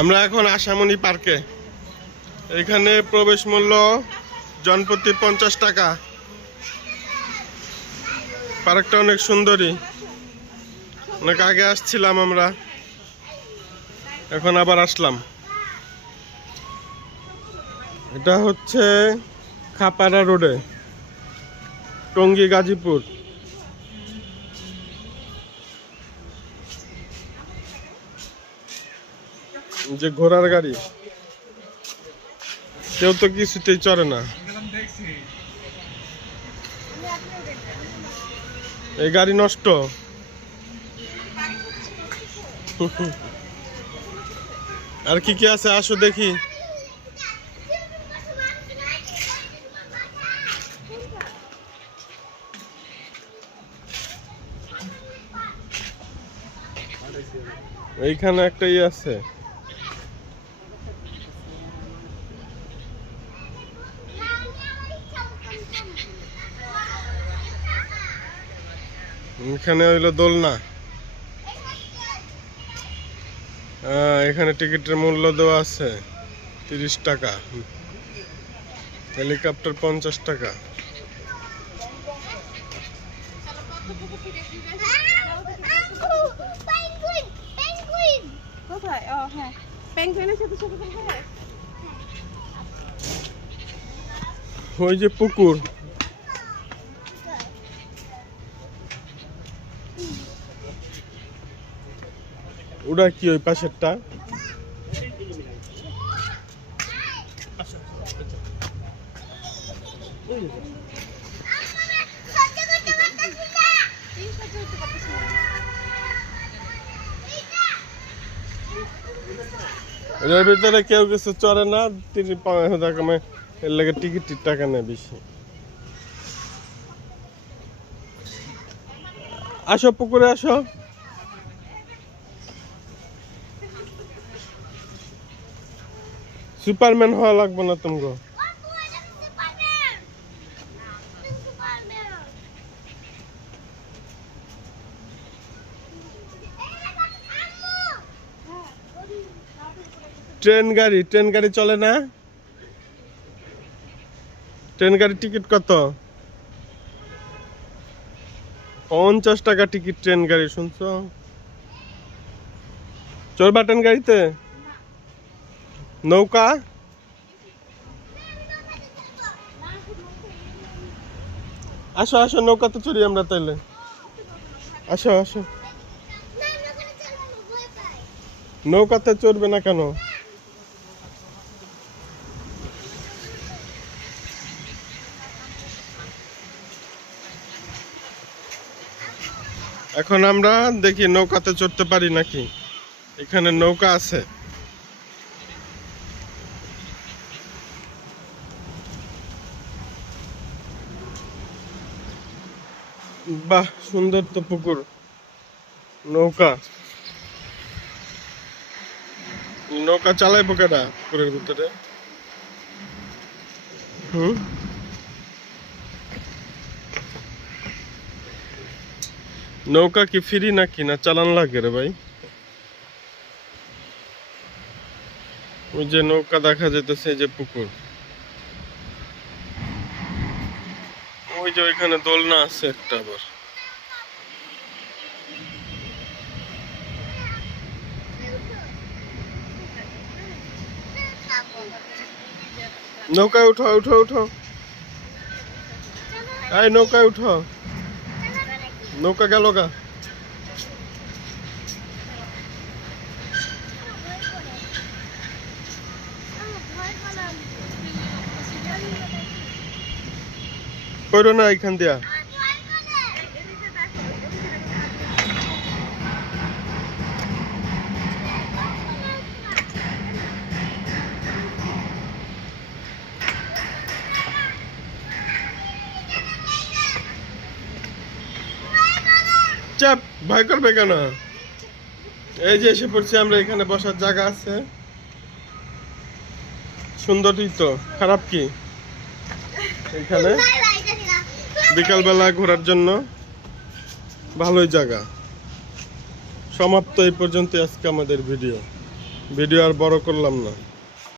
আমরা এখন আশামণি পার্কে। এখানে প্রবেশ মূল্য জনপ্রতি 50 টাকা। পার্কটা অনেক সুন্দরী, অনেক আগে আসছিলাম আমরা, এখন আবার আসলাম। এটা হচ্ছে খাপাড়া রোডে, টঙ্গী গাজীপুর। যে ঘোড়ার গাড়ি, কেউ তো কিছুতেই চড়ে না। এই গাড়ি নষ্ট। আর কি কি আছে আসো দেখি। এইখানে একটা ই আছে, এখানে হইলো দোলনা। এখানে টিকিটের মূল্য দেওয়া আছে 30 টাকা, হেলিকপ্টার 50 টাকা। ওই যে পুকুর, ওটা কি ওই পাশেরটা? এর ভিতরে কেউ কিছু চড়ে না, 30 টাকা এর লাগে টিকিটের টাকা নেয় বেশি। আসো পুকুরে আসো। সুপারম্যান হওয়া লাগবে না তোমাকে। ট্রেন গাড়ি চলে না? ট্রেন গাড়ির টিকিট কত? 50 টাকা টিকিট ট্রেন গাড়ি, শুনছো? চড়বা ট্রেন গাড়িতে? নৌকা? আসো আসো, নৌকাতে চড়ি আমরা তাইলে। আসো আসো। নৌকাতে চড়বে না কেন? এখন আমরা দেখি নৌকাতে চড়তে পারি নাকি। এখানে নৌকা আছে। বাহ, সুন্দর তো পুকুর, নৌকা। নৌকা চালাইবো কেডা পুকুরের ভিতরে? নৌকা কি ফ্রি নাকি, না চালান লাগে রে ভাই? ওই যে নৌকা দেখা যেতেছে, যে পুকুর, ওই যে ওইখানে দোলনা আছে একটা। আবার নৌকায় উঠো উঠো উঠো, এই নৌকায় উঠো। নৌকা গেল গা। করো না এখান দিয়া। চাপ, ভয় করবে কেন? এই যে এসে পড়ছি আমরা, এখানে বসার জায়গা আছে, সুন্দরই তো, খারাপ কি? এখানে বিকালবেলা ঘোরার জন্য ভালোই জায়গা। সমাপ্ত এই পর্যন্ত আজকে আমাদের ভিডিও। ভিডিও আর বড় করলাম না।